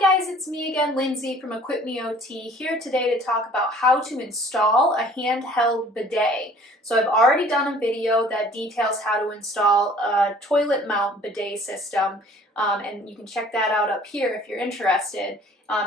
Hi guys, it's me again, Lindsay from EquipMeOT, here today to talk about how to install a handheld bidet. So I've already done a video that details how to install a toilet mount bidet system, and you can check that out up here if you're interested.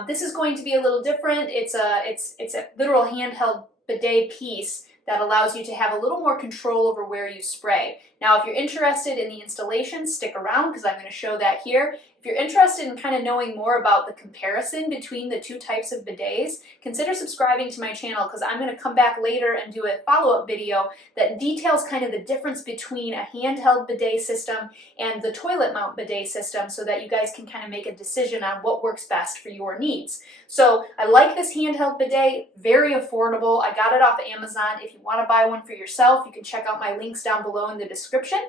This is going to be a little different. It's a literal handheld bidet piece that allows you to have a little more control over where you spray. Now, if you're interested in the installation, stick around because I'm going to show that here. If you're interested in kind of knowing more about the comparison between the two types of bidets, consider subscribing to my channel because I'm going to come back later and do a follow-up video that details kind of the difference between a handheld bidet system and the toilet mount bidet system so that you guys can kind of make a decision on what works best for your needs. So I like this handheld bidet, very affordable. I got it off Amazon. If you want to buy one for yourself, you can check out my links down below in the description.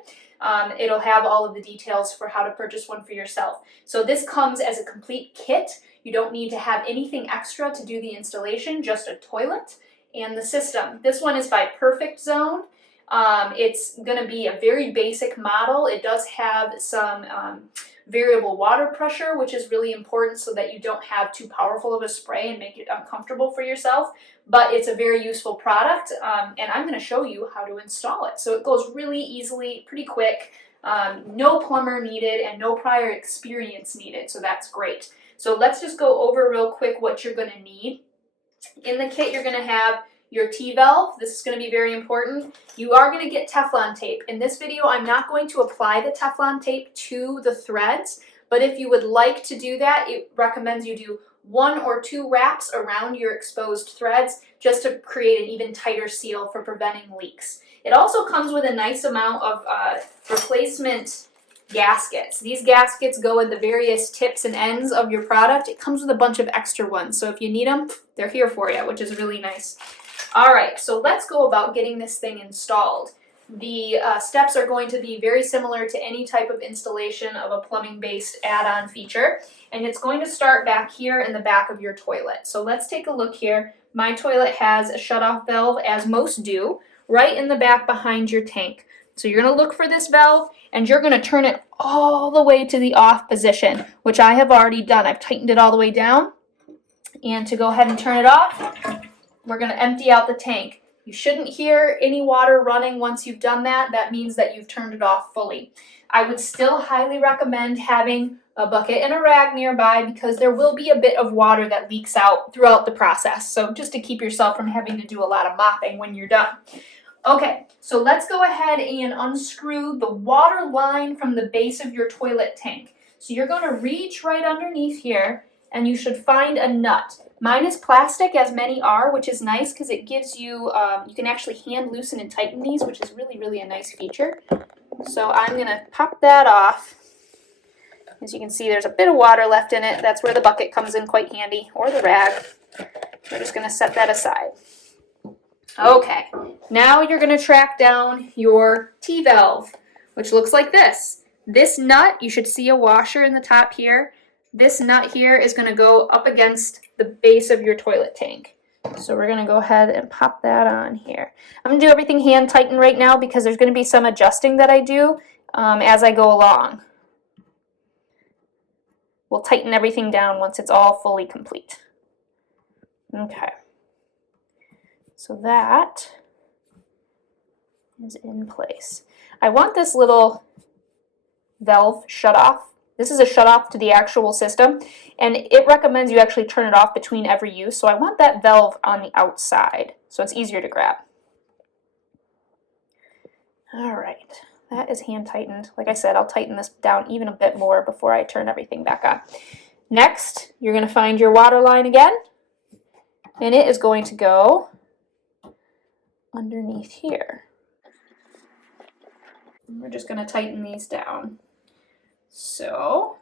It'll have all of the details for how to purchase one for yourself. So this comes as a complete kit. You don't need to have anything extra to do the installation, just a toilet and the system. This one is by Purrfect Zone. It's going to be a very basic model. It does have some variable water pressure, which is really important so that you don't have too powerful of a spray and make it uncomfortable for yourself. But it's a very useful product, and I'm going to show you how to install it. So it goes really easily, pretty quick, no plumber needed and no prior experience needed, so that's great. So let's just go over real quick what you're going to need. In the kit, you're going to have your T-valve. This is going to be very important. You are going to get Teflon tape. In this video, I'm not going to apply the Teflon tape to the threads, but if you would like to do that, it recommends you do 1 or 2 wraps around your exposed threads just to create an even tighter seal for preventing leaks. It also comes with a nice amount of replacement gaskets. These gaskets go in the various tips and ends of your product. It comes with a bunch of extra ones, so if you need them, they're here for you, which is really nice. All right, so let's go about getting this thing installed. The steps are going to be very similar to any type of installation of a plumbing-based add-on feature, and it's going to start back here in the back of your toilet. So let's take a look here. My toilet has a shutoff valve, as most do, right in the back behind your tank. So you're going to look for this valve, and you're going to turn it all the way to the off position, which I have already done. I've tightened it all the way down, and to go ahead and turn it off, we're going to empty out the tank. You shouldn't hear any water running once you've done that. That means that you've turned it off fully. I would still highly recommend having a bucket and a rag nearby because there will be a bit of water that leaks out throughout the process. So just to keep yourself from having to do a lot of mopping when you're done. Okay, so let's go ahead and unscrew the water line from the base of your toilet tank. So you're going to reach right underneath here and you should find a nut. Mine is plastic, as many are, which is nice because it gives you, you can actually hand loosen and tighten these, which is really, really a nice feature. So I'm going to pop that off. As you can see, there's a bit of water left in it. That's where the bucket comes in quite handy, or the rag. We're just going to set that aside. Okay, now you're going to track down your T-valve, which looks like this. This nut, you should see a washer in the top here. This nut here is going to go up against the base of your toilet tank. So we're going to go ahead and pop that on here. I'm going to do everything hand tighten right now because there's going to be some adjusting that I do as I go along. We'll tighten everything down once it's all fully complete. Okay. So that is in place. I want this little valve shut off. This is a shut off to the actual system, and it recommends you actually turn it off between every use. So I want that valve on the outside so it's easier to grab. All right, that is hand tightened. Like I said, I'll tighten this down even a bit more before I turn everything back on. Next, you're going to find your water line again, and it is going to go underneath here. And we're just going to tighten these down. So,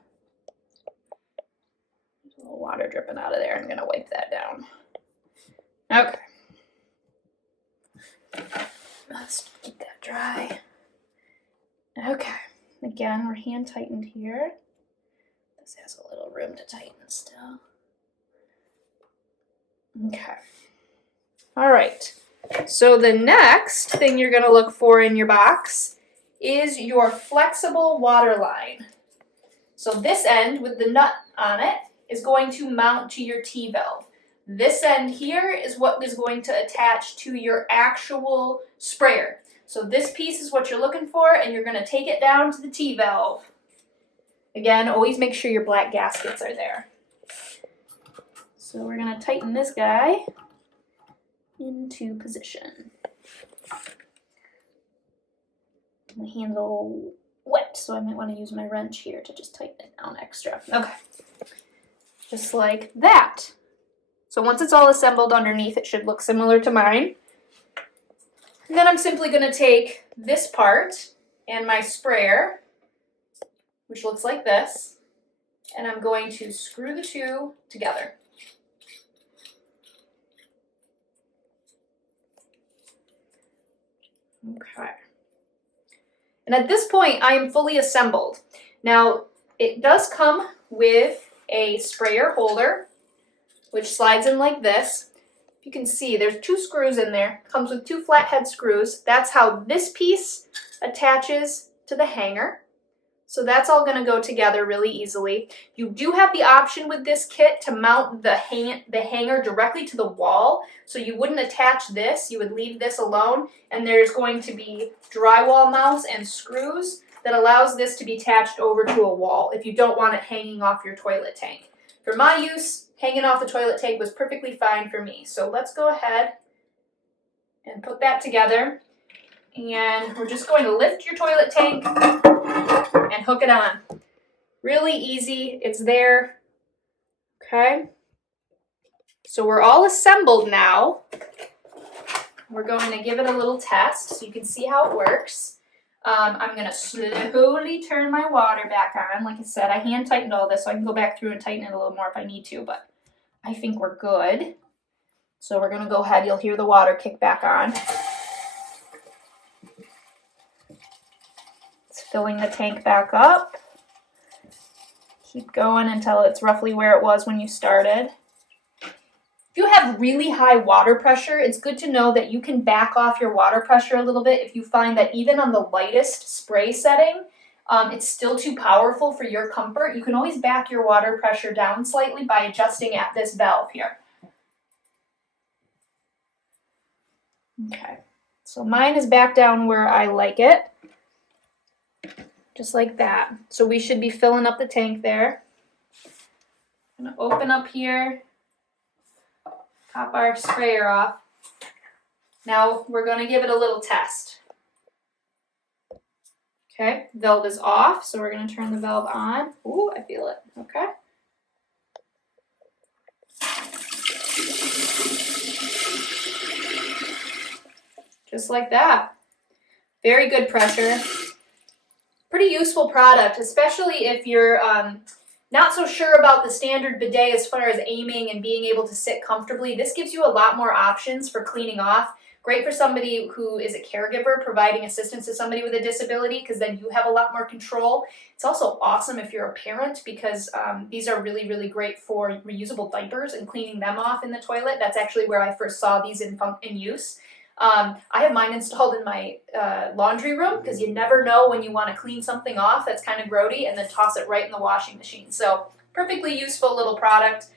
there's a little water dripping out of there. I'm going to wipe that down. Okay. Let's keep that dry. Okay. Again, we're hand tightened here. This has a little room to tighten still. Okay. All right. So the next thing you're going to look for in your box is your flexible water line. So this end with the nut on it is going to mount to your T-valve. This end here is what is going to attach to your actual sprayer. So this piece is what you're looking for, and you're going to take it down to the T-valve. Again, always make sure your black gaskets are there. So we're going to tighten this guy into position. My hand's a little wet, so I might want to use my wrench here to just tighten it down extra. Okay, just like that. So once it's all assembled underneath, it should look similar to mine. And then I'm simply going to take this part and my sprayer, which looks like this, and I'm going to screw the two together. Okay. And at this point, I am fully assembled. Now, it does come with a sprayer holder, which slides in like this. You can see there's 2 screws in there. It comes with 2 flathead screws. That's how this piece attaches to the hanger. So that's all going to go together really easily. You do have the option with this kit to mount the hanger directly to the wall. So you wouldn't attach this, you would leave this alone. And there's going to be drywall mounts and screws that allows this to be attached over to a wall if you don't want it hanging off your toilet tank. For my use, hanging off the toilet tank was perfectly fine for me. So let's go ahead and put that together. And we're just going to lift your toilet tank and hook it on. Really easy, it's there. Okay. So we're all assembled now. We're going to give it a little test so you can see how it works. I'm going to slowly turn my water back on. Like I said, I hand tightened all this, so I can go back through and tighten it a little more if I need to, but I think we're good. So we're going to go ahead, you'll hear the water kick back on. It's filling the tank back up. Keep going until it's roughly where it was when you started. If you have really high water pressure, it's good to know that you can back off your water pressure a little bit if you find that even on the lightest spray setting, it's still too powerful for your comfort. You can always back your water pressure down slightly by adjusting at this valve here. Okay, so mine is back down where I like it. Just like that. So we should be filling up the tank there. I'm going to open up here. Top our sprayer off. Now we're going to give it a little test. Okay, valve is off, so we're going to turn the valve on. Ooh, I feel it. Okay. Just like that. Very good pressure. Pretty useful product, especially if you're not so sure about the standard bidet as far as aiming and being able to sit comfortably. This gives you a lot more options for cleaning off. Great for somebody who is a caregiver, providing assistance to somebody with a disability, because then you have a lot more control. It's also awesome if you're a parent, because these are really, really great for reusable diapers and cleaning them off in the toilet. That's actually where I first saw these in use. I have mine installed in my laundry room, because you never know when you want to clean something off that's kind of grody and then toss it right in the washing machine. So perfectly useful little product,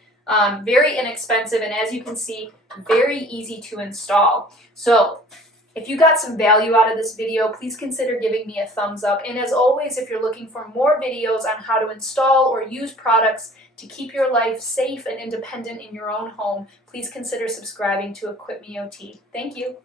very inexpensive, and as you can see, very easy to install. So if you got some value out of this video, please consider giving me a thumbs up. And as always, if you're looking for more videos on how to install or use products to keep your life safe and independent in your own home, please consider subscribing to EquipMeOT. Thank you.